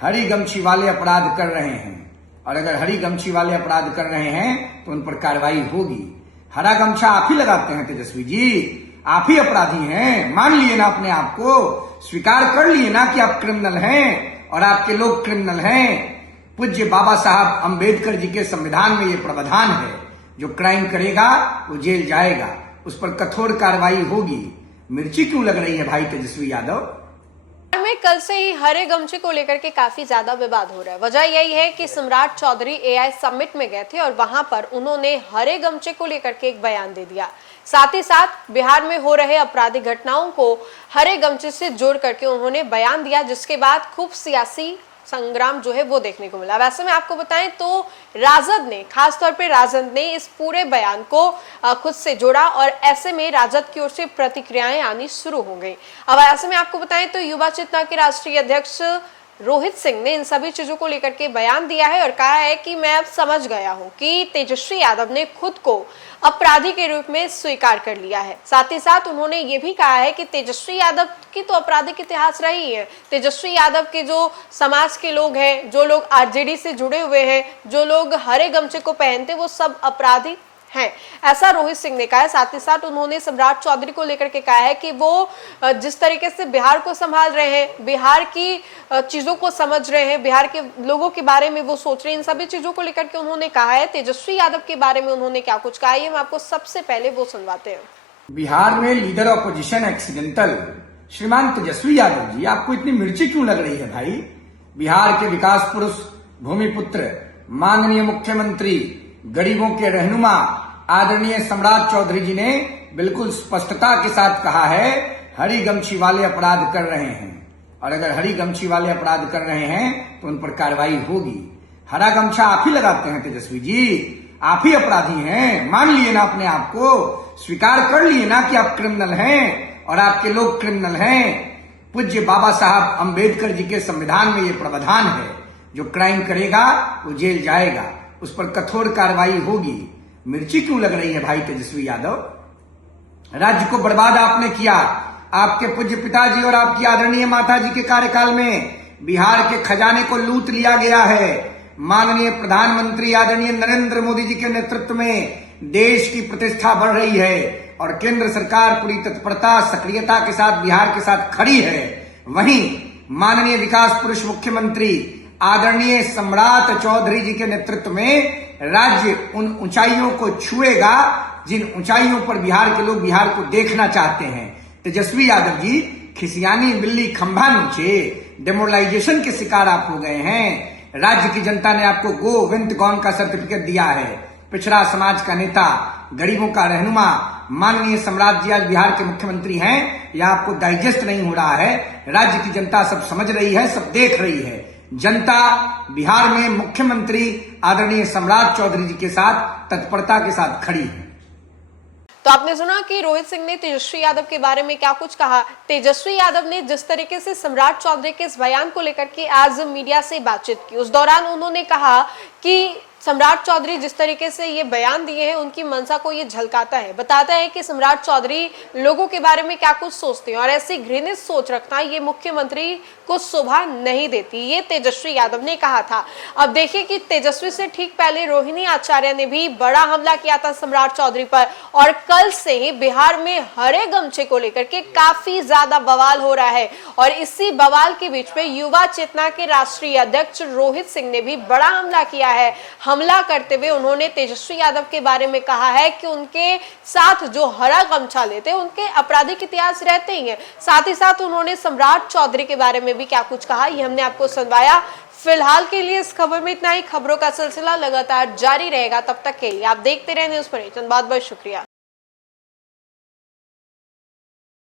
हरी गमछी वाले अपराध कर रहे हैं, और अगर हरी गमछी वाले अपराध कर रहे हैं तो उन पर कार्रवाई होगी। हरा गमछा आप ही लगाते हैं तेजस्वी जी, आप ही अपराधी हैं। मान लिए ना अपने आप को, स्वीकार कर लिए ना कि आप क्रिमिनल हैं और आपके लोग क्रिमिनल हैं। पूज्य बाबा साहब अंबेडकर जी के संविधान में ये प्रावधान है, जो क्राइम करेगा वो जेल जाएगा, उस पर कठोर कार्रवाई होगी। मिर्ची क्यों लग रही है भाई तेजस्वी यादव? में कल से ही हरे गमछे को लेकर के काफी ज्यादा विवाद हो रहा है। वजह यही है कि सम्राट चौधरी एआई समिट में गए थे और वहां पर उन्होंने हरे गमछे को लेकर के एक बयान दे दिया। साथ ही साथ बिहार में हो रहे आपराधिक घटनाओं को हरे गमछे से जोड़ करके उन्होंने बयान दिया, जिसके बाद खूब सियासी संग्राम जो है वो देखने को मिला। वैसे में आपको बताएं तो राजद ने, खासतौर पे राजद ने इस पूरे बयान को खुद से जोड़ा और ऐसे में राजद की ओर से प्रतिक्रियाएं आनी शुरू हो गई। अब ऐसे में आपको बताएं तो युवा चेतना के राष्ट्रीय अध्यक्ष रोहित सिंह ने इन सभी चीजों को लेकर के बयान दिया है और कहा है कि मैं अब समझ गया हूं कि तेजस्वी यादव ने खुद को अपराधी के रूप में स्वीकार कर लिया है। साथ ही साथ उन्होंने ये भी कहा है कि तेजस्वी यादव की तो आपराधिक इतिहास रही है। तेजस्वी यादव के जो समाज के लोग हैं, जो लोग आरजेडी से जुड़े हुए हैं, जो लोग हरे गमछे को पहनते, वो सब अपराधी हैं, ऐसा रोहित सिंह ने कहा है। साथ ही साथ उन्होंने सम्राट चौधरी को लेकर के कहा है कि वो जिस तरीके से बिहार को संभाल रहे हैं, बिहार की चीजों को समझ रहे हैं, बिहार के लोगों के बारे में वो सोच रहे हैं, इन सभी चीजों को लेकर के उन्होंने कहा है। तेजस्वी यादव के बारे में उन्होंने क्या कुछ कहा है, हम आपको सबसे पहले वो सुनवाते हैं। बिहार में लीडर ऑपोजिशन एक्सीडेंटल श्रीमान तेजस्वी यादव जी, आपको इतनी मिर्ची क्यों लग रही है भाई? बिहार के विकास पुरुष, भूमिपुत्र, माननीय मुख्यमंत्री, गरीबों के रहनुमा आदरणीय सम्राट चौधरी जी ने बिल्कुल स्पष्टता के साथ कहा है, हरी गमछी वाले अपराध कर रहे हैं, और अगर हरी गमछी वाले अपराध कर रहे हैं तो उन पर कार्रवाई होगी। हरा गमछा आप ही लगाते हैं तेजस्वी जी, आप ही अपराधी हैं। मान लिए ना अपने आप को, स्वीकार कर लिए ना कि आप क्रिमिनल हैं और आपके लोग क्रिमिनल हैं। पूज्य बाबा साहब अंबेडकर जी के संविधान में ये प्रावधान है, जो क्राइम करेगा वो जेल जाएगा, उस पर कठोर कार्रवाई होगी। मिर्ची क्यों लग रही है भाई तेजस्वी यादव? राज्य को बर्बाद आपने किया। आपके पूज्य पिताजी और आपकी आदरणीय माता जी के कार्यकाल में बिहार के खजाने को लूट लिया गया है। माननीय प्रधानमंत्री आदरणीय नरेंद्र मोदी जी के नेतृत्व में देश की प्रतिष्ठा बढ़ रही है और केंद्र सरकार पूरी तत्परता, सक्रियता के साथ बिहार के साथ खड़ी है। वहीं माननीय विकास पुरुष मुख्यमंत्री आदरणीय सम्राट चौधरी जी के नेतृत्व में राज्य उन ऊंचाइयों को छुएगा जिन ऊंचाइयों पर बिहार के लोग बिहार को देखना चाहते हैं। तेजस्वी यादव जी, खिसियानी बिल्ली खंभा नीचे, डेमोरलाइजेशन के शिकार आप हो गए हैं। राज्य की जनता ने आपको गो विंत गॉन का सर्टिफिकेट दिया है। पिछड़ा समाज का नेता, गरीबों का रहनुमा माननीय सम्राट जी आज बिहार के मुख्यमंत्री हैं। यह आपको डाइजेस्ट नहीं हो रहा है। राज्य की जनता सब समझ रही है, सब देख रही है। जनता बिहार में मुख्यमंत्री आदरणीय सम्राट चौधरी जी के साथ तत्परता के साथ खड़ी है। तो आपने सुना कि रोहित सिंह ने तेजस्वी यादव के बारे में क्या कुछ कहा। तेजस्वी यादव ने जिस तरीके से सम्राट चौधरी के इस बयान को लेकर के आज मीडिया से बातचीत की, उस दौरान उन्होंने कहा कि सम्राट चौधरी जिस तरीके से ये बयान दिए हैं, उनकी मंशा को ये झलकाता है, बताता है कि सम्राट चौधरी लोगों के बारे में क्या कुछ सोचते हैं और ऐसी घृणित सोच रखना ये मुख्यमंत्री को शोभा नहीं देती, ये तेजस्वी यादव ने कहा था। अब देखिए कि तेजस्वी से ठीक पहले रोहिणी आचार्य ने भी बड़ा हमला किया था सम्राट चौधरी पर, और कल से ही बिहार में हरे गमछे को लेकर के काफी ज्यादा बवाल हो रहा है। और इसी बवाल के बीच में युवा चेतना के राष्ट्रीय अध्यक्ष रोहित सिंह ने भी बड़ा हमला किया है। हमला करते हुए उन्होंने तेजस्वी यादव के बारे में कहा है कि उनके साथ जो हरा गमछा लेते हैं उनके आपराधिक इतिहास रहते ही हैं। साथ ही साथ उन्होंने सम्राट चौधरी के बारे में भी क्या कुछ कहा, ये हमने आपको सुनवाया। फिलहाल के लिए इस खबर में इतना ही। खबरों का सिलसिला लगातार जारी रहेगा, तब तक के लिए आप देखते रहे न्यूज़ पर। बहुत बहुत शुक्रिया।